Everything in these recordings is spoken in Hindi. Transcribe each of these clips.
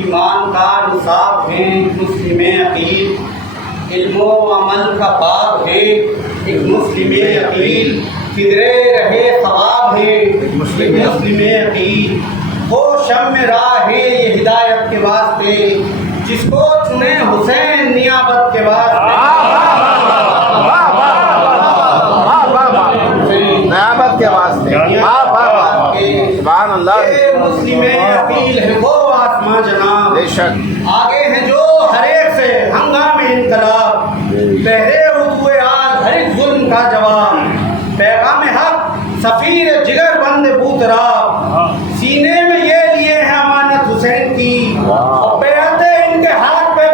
ईमान का निसाब है मुस्लिम अकील, इल्मो अमल का बाब है एक मुस्लिम अकील, किधरे रहे सवाब है मुस्लिम अकील। वो शम राह है ये हिदायत के वास्ते, जिसको चुने हुसैन नियाबत के वास्ते। नियाबत के वास्ते सुभान अल्लाह। ये मुस्लिम अकील है वो आसमां जनाब, बेशक आगे है जो हर एक से हंगामे इनकलाब, पहरे उदुए आल हर एक जुल्म का जवाब, पैगाम हक सफीर जिगर बंद बूतराब, सीने में ये लिए हैं अमानत हुसैन की, और बेअते इनके हाथ पे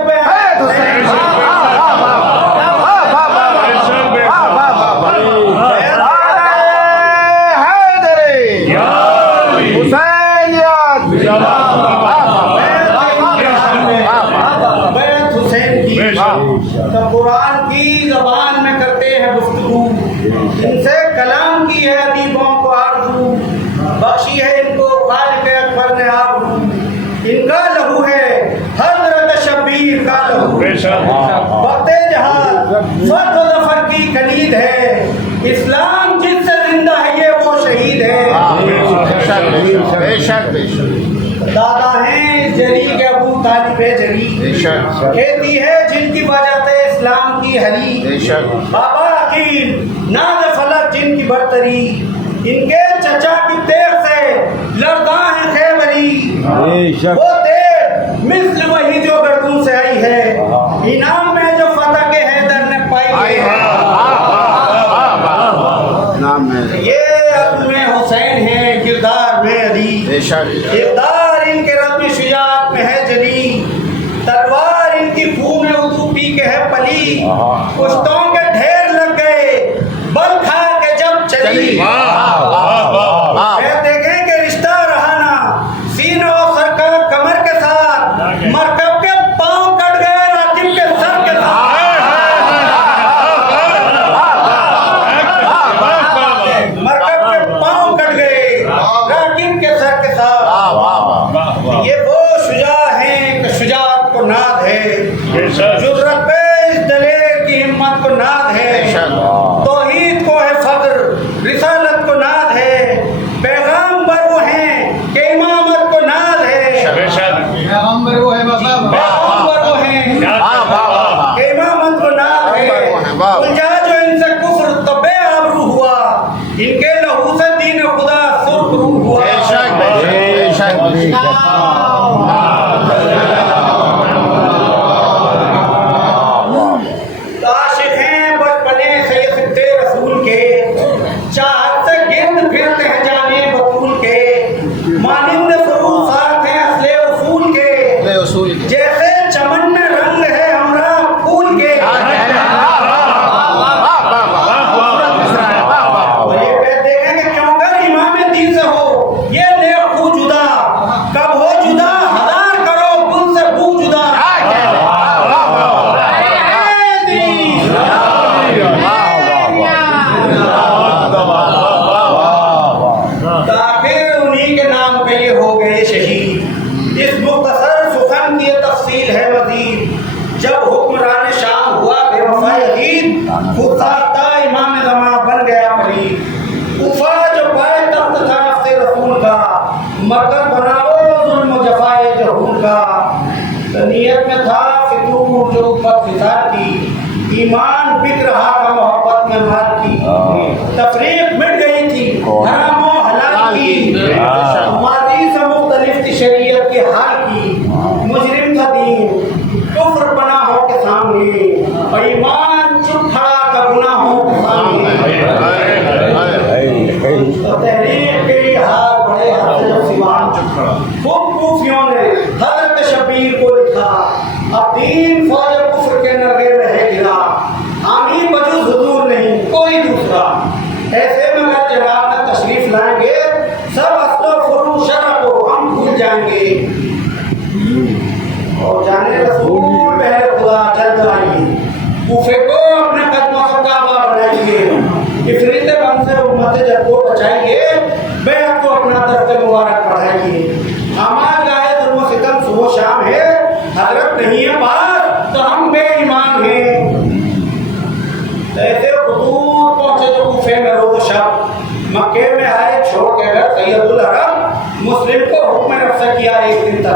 तो कुरान की ज़बान में करते हैं गुफ्तगू, इनसे कलाम की है अदीबों को आरज़ू, बख्शी है इनको खालिक अकबर ने आबरू, इनका लहू है हज़रत शब्बीर का लहू, वक़्ते जहाद फ़त्ह व ज़फ़र की कलीद है, इस्लाम जिससे जिंदा है ये वो शहीद है। बेशक बेशक दादा हैं जरी के अबू तालिब जरी, खेती है जिनकी वजह इस्लाम की हरी, बाबा अकील नाज फलक जिनकी बरतरी, इनके चचा की तेग से लड़का है खैबरी, वो तेग मिस्र वही जो गर्दूं से आई है, इनाम में जो फतह के हैदर ने पाई है। ये अज़्म हुसैन है किरदार में अली, किरदार इनके रज़्म शुजाअत में है जली, तलवार इनकी खून में उदू पी के है पली, कुश्तों के ढेर लग गए बल खा के जब चली। देखें कि रिश्ता रहा ना सीनों और सर का कमर के साथ, मरकब के पांव कट गए राकिब के सर के साथ, मरकब के पांव कट गए राकिब के सर के साथ। ये वो शुजा हैं कि शुजाअत को नाद है, जुर्रत पे इस दलेर की हिम्मत को नाद है, तौहीद को है फख्र रिसालत को नाद है, पैगाम्बर वो हैं कि इमामत को नाद है, पैगाम्बर वो हैं कि इमामत को नाद है। उलझा जो इनसे कुफ्र तो बेआबरू हुआ, इनके लहू से दीन खुदा सुरखरू हुआ। जैसे चमन में रंग है हमरा फूल के, ये देखेंगे क्यों कर इमाम दीन से हो ये नेकू जुदा, कब हो जुदा हजार करो गुल से बू जुदा। ताकि उन्हीं के नाम पे ये हो गए शहीद। इस मुख्तसर सुखन की तफसील है मजीद, जब हुक्मरान शाम हुआ बेवफा यजीद, खुद साख्ता इमाम ज़मा बन गया फरीद, उफा जो पाए तख्त था नफ्स रसूल का, मरकज बनाओ जुल्म जफाए जहूल का, नीयत में था फितूर जो ऊपर फिसार की, ईमान बिक रहा था मोहब्बत में मार की, तफरीक मिट गई थी हराम और हलाल की, मादी से मुख्तलिफ थी शरीयत के हाल की, मुजरिम था दीन कुफ्र पनाहों के सामने, और ईमान चुप खड़ा का गुनाहों के सामने। तो तहरीक के हाथ बड़े हज़रत सिवान खूब खूफियों ने हज़रत शब्बीर को लिखा, अब दीन फौज कुफ्र के नरगे में है गिरा, आमीन वजूद हुजूर नहीं कोई दूसरा। ऐसे में अगर जनाब में तशरीफ लाएंगे सब अस्तगफुरु शर्अ को हम भूल जाएंगे, और जाने रसूल पहले खुदा जल्द आएंगे, कूफे को अपने कदमों से काबा बनाएंगे, इफरीत गम से उम्मत जब को बचाएंगे, बैत को अपना दर्द मुबारक बढ़ाएंगे। हमारा गाय जुल्म सितम सुबह शाम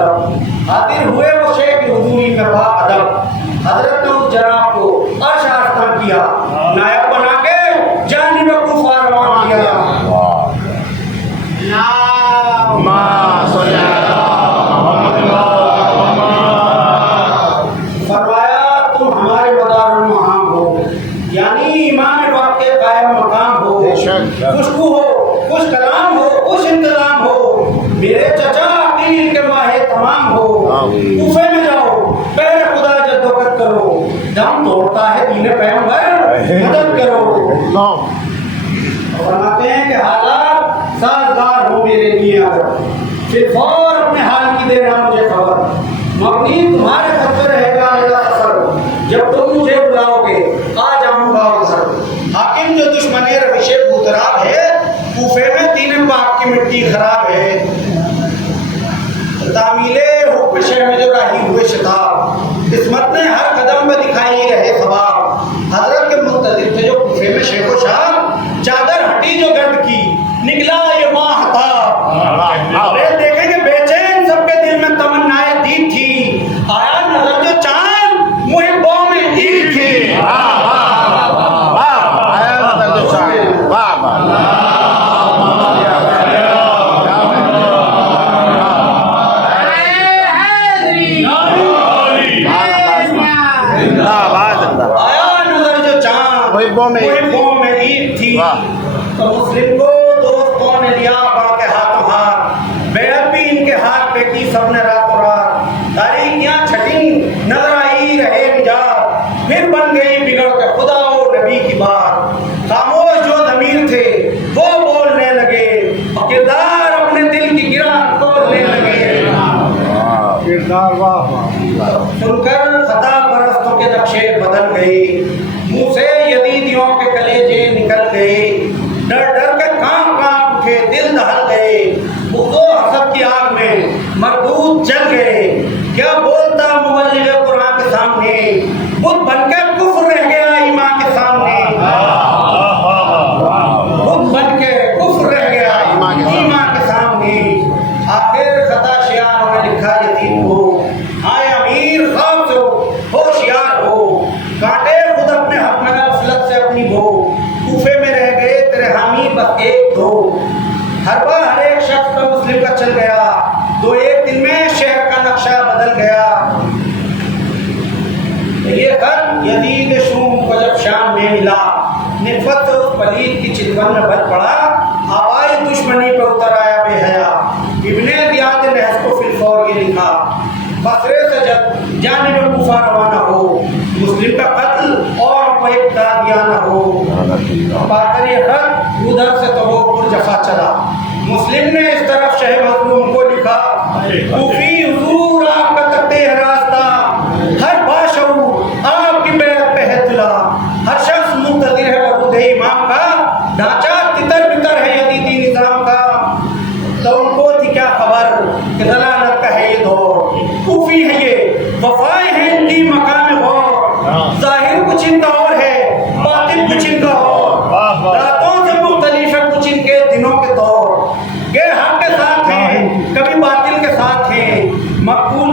तरफ हाजिर हुए वो शेख की हुजूरी में बाअदब। हजरत ने उस जनाब को अर्श आस्तान किया, नायब बना के जानिब कुफा रवाना किया। फरमाया तुम हमारे मदारुल मकाम हो, यानी ईमान वाक़े कायम मकाम हो, खुशबू हो, खुश कलाम हो, खुश इंतजाम हो, मेरे चचा अकील के माहे तमाम हो। कूफे में जाओ, पैर खुदा जद्दोजहद करो, दम तोड़ता है दीन पैगंबर, मदद करो। फरमाते हैं कि हालात साजगार हो मेरे लिए अगर, फिर फौर अपने हाल की देना मुझे खबर। मबनी तुम्हारे घर पर रहेगा मेरा सफर, जब तुम मुझे बुलाओगे आ जाऊंगा उधर। हाकिम जो दुश्मने रविशे बूतराब है, कूफे में तीन बाप की मिट्टी खराब है। तामीले हुक्म शह में जो राही हुए शताब, किस्मत ने हर कदम पे दिखाई रहे सवाब। हजरत के मुंतजिर थे जो कूफे में शेखो शाह, चादर हटी जो गर्द की निकला ये माहताब। वे देखेंगे बेचैन सबके दिल में तमन्नाएं दी थी, आया नजर जो चांद मुहिब्बों में ईद थी। मुहिब्बों में ईद थी। तो मुस्लिम को दोस्तों ने लिया बढ़ के हाथों हाथ, बेअद भी इनके हाथ पे की सबने रातों रात। तारीखियां छटी नजर आई रहे निजात, फिर बन गई बिगड़ के खुदा और नबी की बात। खामोश जो ज़मीर थे वो बोलने लगे, और किरदार अपने दिल की गिरा तोड़ने लगे। सुनकर खता परस्तों के नक्शे बदल गए, मुंह से यजीदियों के कलेजे निकल गए। डर डर के कांप कांप उठे, दिल दहल गए, बुग़्ज़ो हसद की आग में मरदूद जल गए। क्या बोलता मुबल्लिग़ कुरान के सामने, बुत बनकर कुफ्र रह गया ईमान के सामने। बुत बनके कुफ्र रह गया ईमान के सामने। आखिर खता शियार ने लिखा यतीम को, हाय अमीर ख्वाब से होशियार हो, कांटे खुद अपने हक में गफलत से अपनी हो। कूफे में रह गए तेरे हामी बस एक दो, हर बार हर एक शख्स पर मुस्लिम का चल गया। दो एक दिन में शहर का नक्शा बदल गया। ये खत यजीद शूम को जब शाम में मिला, निफ़त से उस पलीद की चितवन में बच पड़ा। हवाई दुश्मनी पर उतर आया बेहया, इब्ने ज़ियाद नहस को फिलफौर ये लिखा, बसरे से जब जानिब कूफा रवाना हो, मुस्लिम का कत्ल और कोई दादियाना हो। पाकर ये खत उधर से तो वो पुरजफा चला, मुस्लिम ने इस तरफ शह मज़लूम को लिखा, कूफी हुजूर आपका तख्ते है रास्ता, हर बाशऊर आपकी बैत पे है तुला। हर शख्स मुंतज़िर है वरूद इमाम का, ढांचा तितर बितर है यजीदी निज़ाम का। तो उनको थी क्या खबर कि दलालत का है ये दौर, कूफी है ये वफाएं हैं इनकी मकाम गौर। जाहिर कुछ इनका और है, बातिन कुछ इनका और, रातों से मुख्तलिफ है कुछ इनके दिनों के दौर। ये हक के साथ हैं कभी बातिल के साथ हैं, मकबूल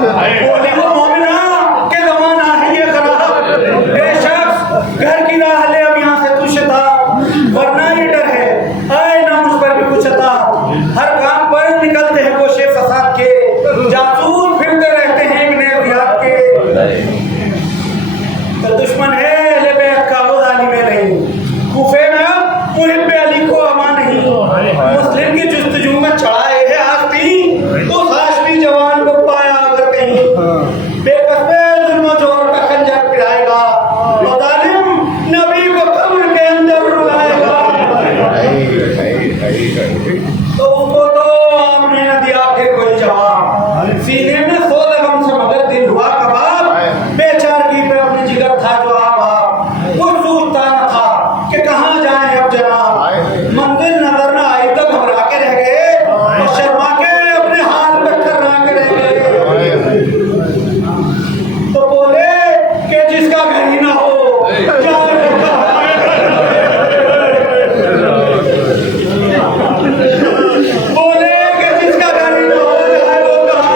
बोली वो मोमिना के जमाना है ये खराब, बेशक घर की राह ले अब यहाँ से तू शताब, वरना ये डर है आए ना मुझ पर भी कुछ अता। हर काम पर निकलते हैं कोशे फसाद के, जासूस फिरते रहते हैं इब्ने जियाद के। तो दुश्मन है अहले बैत का वो जालिम नहीं, कूफे में अब मुहिब्बे अली को अमा नहीं। मुस्लिम की जुस्तजू में चढ़ाए है आस्तीन, तो हाशमी जवान को पाया अगर कहीं, बेकसबे जुल्म जोर का खंजर फिराएगा, वो जालिम नबी को कब्र के अंदर रुलाएगा। तो उसको तो आपने न दिया फिर कोई जवाब, सीने में सो गम से मगर दिल हुआ कबाब, बेचारगी पे अपनी जिगर था जो आप कुछ सोचता न था कि कहाँ जाए अब जनाब। मंजिल नजर न आई तो घबरा के रह गए, और शर्मा के अपने हाथ पे थर्रा के रह गए। तो बोले कि जिसका घर ही ना हो बोले कि जिसका घर ही ना हो जाए वो कहाँ।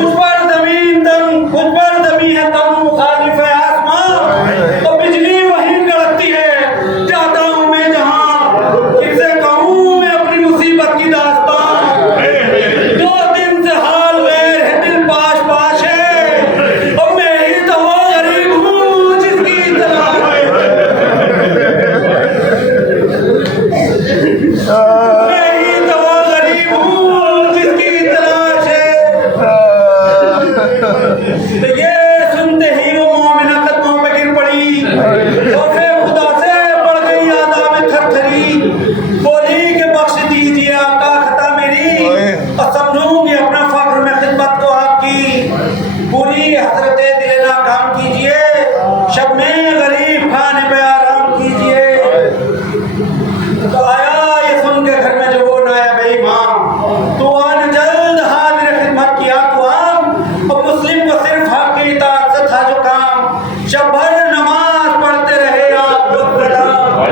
उस पर जमीन दम, उस पर जमीन है दम मुखालिफ है आसमां, तो बिजली वहीं कड़कती है जाता हूँ मैं जहाँ। किससे कहूँ मैं अपनी मुसीबत की दास्तान, 2 दिन से हाल गैर है दिल पाश पाश है, और मैं ही तो वो गरीब हूँ जिसकी तलाश है। मैं ही तो वो गरीब हूँ जिसकी तलाश है। तो ये सुनते ही वो मोमिना कदमों पे गिर पड़ी, खौफे खुदा से पड़ गई आदा में थरथरी, बोली कि बख्श दीजिए आपका खता मेरी, और समझूंगी अपना फख्र में खिदमत को आपकी। पूरी हसरते दिल नाकाम कीजिए, शब में गरीब खाने पे आराम कीजिए। तो आया ये सुन के घर में जो वो नायब इमाम, तो आने जल्द हाजिर खिदमत किया तो आम, और मुस्लिम को सिर्फ हक की इताअत से था जो काम। शब भर नमाज पढ़ते रहे आप लोग सलाम,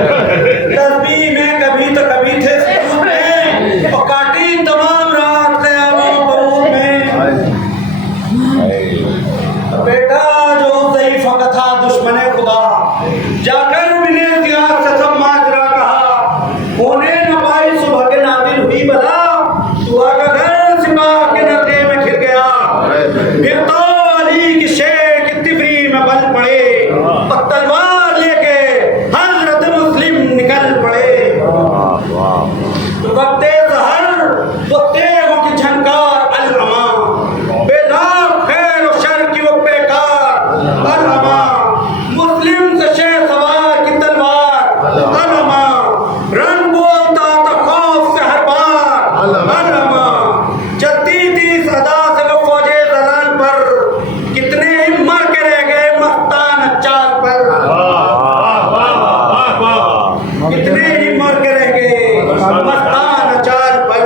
तस्बीह में कभी तो कभी थे सुजूद में, और काटी तमाम रात क़यामों बरूद में। बेटा जो ज़ईफ़ का था दुश्मने खुदा, जाकर मिले जियाद से सब माजरा कहा, होने न पाई सुबह के नादिल हुई बला, दुआ का घर सिपाह के नरदे में घिर गया। फिर तो अली की शेर की तिफरी में बल पड़े, और तलवार लेके हजरत मुस्लिम निकल पड़े। तो वक्ते सहर वो तेगों की झनकार अल-अमा, बेलाग खैर और शर की वो बेकार अल-अमा, मुस्लिम से शेर सवार की तलवार अल-अमा, रन बोलता तो खौफ से हर बार अल-अमा, चलती थी सदा से वो फौजे दलाल पर, कितने ही मर के रह गए मस्तान चाल पर, कितने ही मर के रह गए मस्तान चाल पर।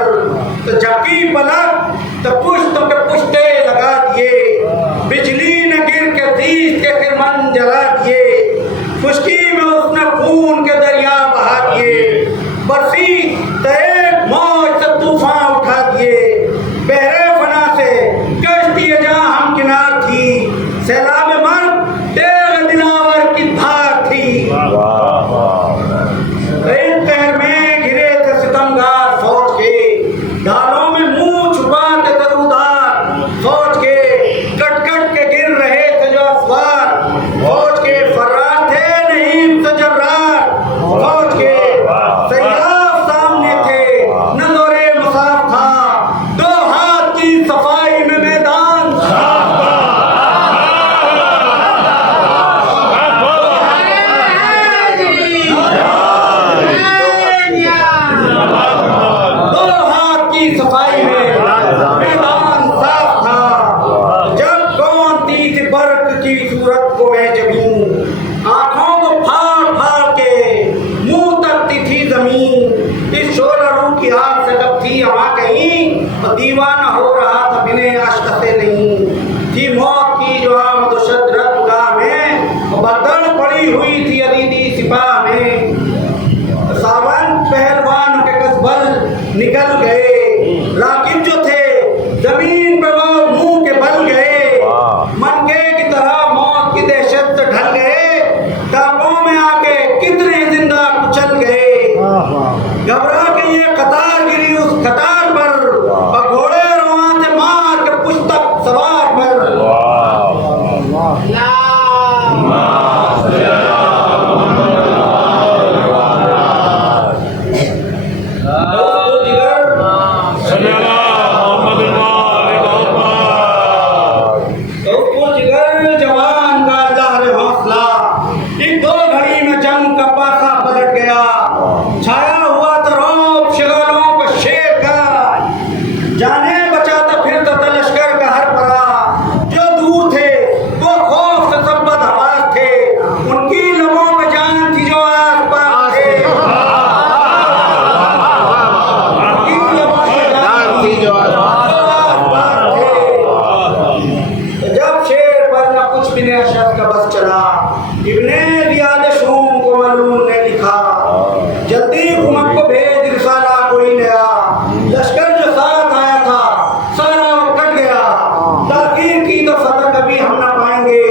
तो जबकि पलक तो पुश्त के पुश्ते लगा दिए, बिजली ने गिर के तीस के खिरमन जला दिए, खुशकी में उसने खून के दरिया बहा दिए, बरसी तो एक मौज से तूफान उठा दिए। बहरे फना से कश्ती जहाँ हम किनार थी, सैलाब मर्द तेग दिलावर की धार थी। इन पैर में घिरे थे सितमगार फौज के, दालों में मुंह छुपाते दरूदार फौज के, कट कट के गिर रहे थे जो अफवार फौज के, फर्रार थे नहीं तो जर्रार फौज के, सैयाफ सामने थे नजरे मुसाफ था, 2 हाथ की सफाई में मैदान सफाई में मैदान साफ था। जब कौन तीज बर्क की सूरत को है जमीन, आंखों को फाड़ फाड़ के मुंह तकती थी जमीन, इस शोलरू की आग से तब थी हवा कहीं, और दीवाना हो रहा था बिने अश्क से नहीं, थी मौत की जो आमद शदरत गाह में, बदल पड़ी हुई थी अदीदी सिपाह में। सावन पहलवान के कसबल निकल गए, राकिब जो थे जमीन पे वो मुंह के बल इब्ने रियाद शूम को मलून ने लिखा, जल्दी हुकूमत को भेज रिसाला कोई नया, लश्कर जो साथ आया था सारा वो कट गया, ताकीर की तो फतह कभी हम ना पाएंगे,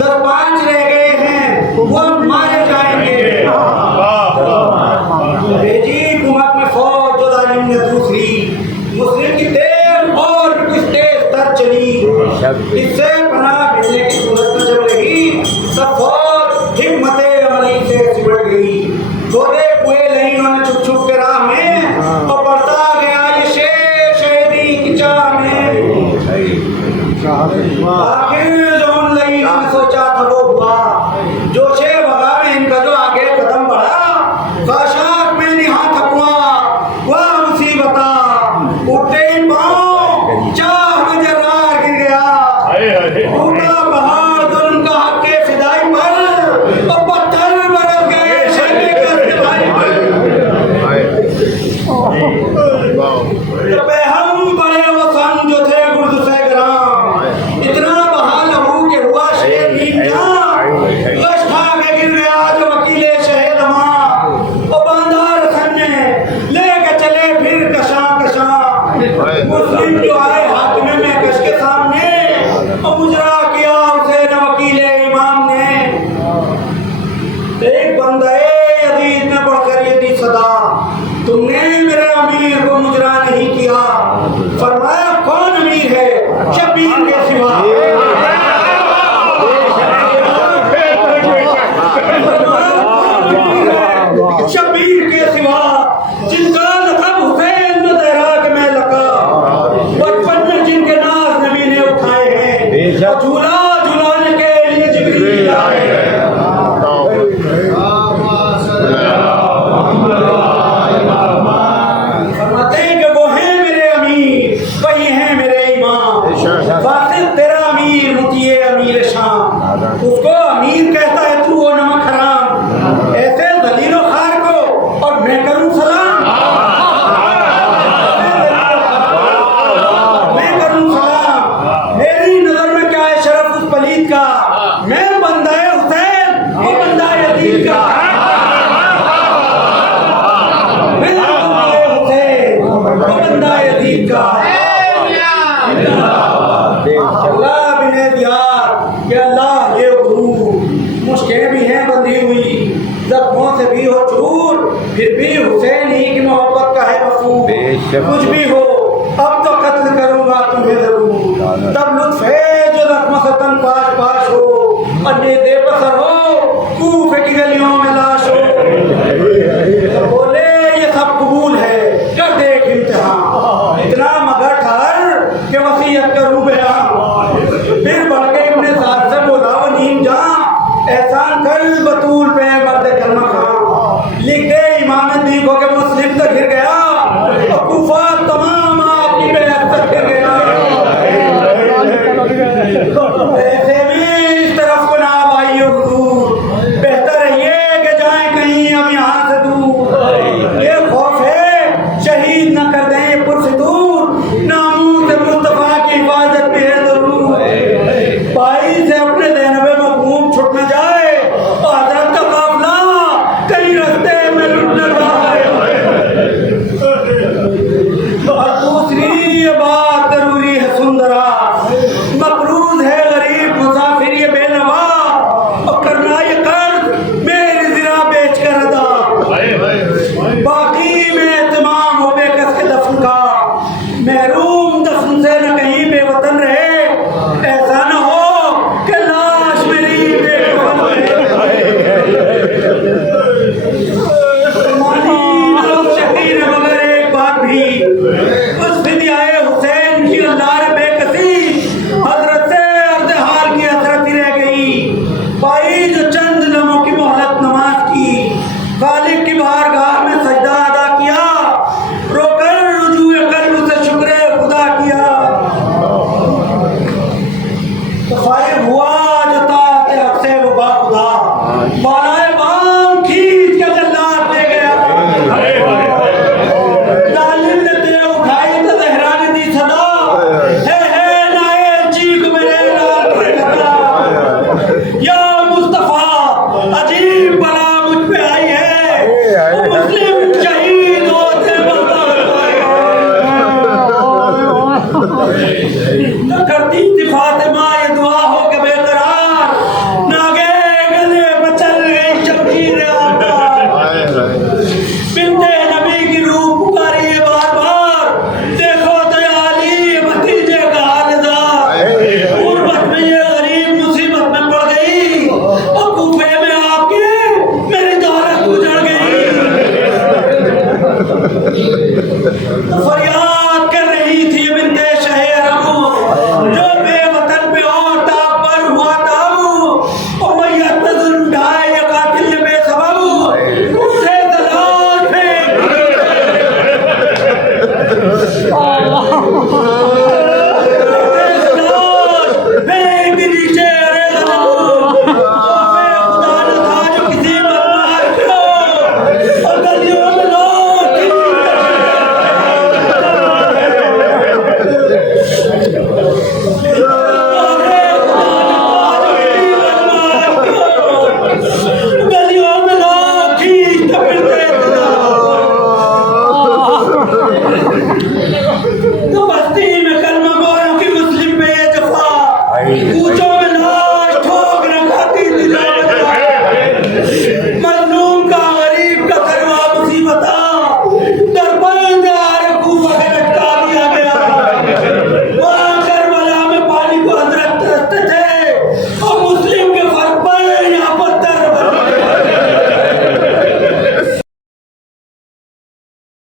10-5 रह गए हैं वो अब मारे जाएंगे। भेजी हुकूमत में फौज जो जालिम ने दूसरी, मुस्लिम की तेज और कुछ तेज तर चली, इससे पनाह मिलने की सूरत न जब रही, सब फौज हिम्मते अमली से सिमट गई, गोरे कुएं नहीं उन्होंने छुप छुप के राह में, और बढ़ता गया ये शेर शहीदी की चाह में। आखिर जो उन लगी ने सोचा था वो हुआ, जोशे भगा में इनका जो आगे कदम बढ़ा, काशाक में निहा थकुआ वह मुसीबता, उठे पाँव चाह में जर्रार गिर गया, टूटा बहादुर उनका हक के फिदाई पर, और पत्थर बरस गए शहर के सिपाही पर। हम बड़े वसन जो थे गुर्द से ग्राम, इतना बहा लहू के हुआ शेर नीम जान, गश खा के गिर गया जो वकीले शहीद अमा, और बांधा रसन ने लेके चले फिर कशां कशां, मुस्लिम जो आए हाकिम में कश के सामने, और मुजरा किया उसे न वकीले इमाम ने। एक बंदे अजीज ने बढ़कर ये दी सदा, तुमने मेरे अमीर को मुजरा नहीं किया, फरमाया कौन अमीर है शबीर के सिवा, शबीर के सिवा, जिनका लक़ब हुसैन न तहराक में लगा, बचपन में जिनके नाज नबी ने उठाए हैं, और झूला झुलाने के लिए जिब्रील आए हैं। फरमाते हैं कि वो हैं मेरे अमीर, वही हैं मेरे इमाम, वासिफ तेरा अमीर मुतिए अमीर शाम, उसको अमीर कहता है तू वो नमक हराम, ऐसे दलीलो खार को और मैं करूं सलाम, मैं करूं सलाम, मेरी नजर में क्या है शरफ उस पलीद का, मैं बंदा हुसैन वो बंदा यतीम का, मैं बंदा हुसैन वो बंदा यतीम का। अल्लाह बिने दिया कि अल्लाह ये गुरु, मुश्किलें भी हैं बंधी हुई, जख्मों से भी हो चूर, फिर भी हुसैन ही की मोहब्बत का है वसूल, कुछ भी हो अब तो कत्ल करूंगा तुम्हें जरूर, तब लुत्फ है जो जख्मों से तन पाश पाश हो, और ये बेबसर हो कूफे की गलियों में लाश हो, बोले ये सब कबूल है कर देख इम्तिहान, इतना मगर ठहर के वसीयत करूं बयान, फिर बढ़ के अपने साथ से बोला वो नीम जा, एहसान कर बतूल पे मर्द कलमा खां, लिख दे इमाम दीन को के मुस्लिम तक गिर गया, और कुफा तमाम आपकी बेअत तक गिर गया, ऐसे में इस तरफ को ना आइयो दूर, बेहतर है ये कि जाए कहीं अब यहाँ से दूर, ये खौफ है शहीद न कर दें पुरसदूर, नामूस से मुस्तफा की हिफाजत भी है जरूर, भाई से अपने ज़ैनब मखूम छुट न जाए, और हज़रत का काफिला कहीं रास्ते में लुट न जाए, और दूसरी ये बात जरूरी है सुंदरा, मकरूज है गरीब कूचों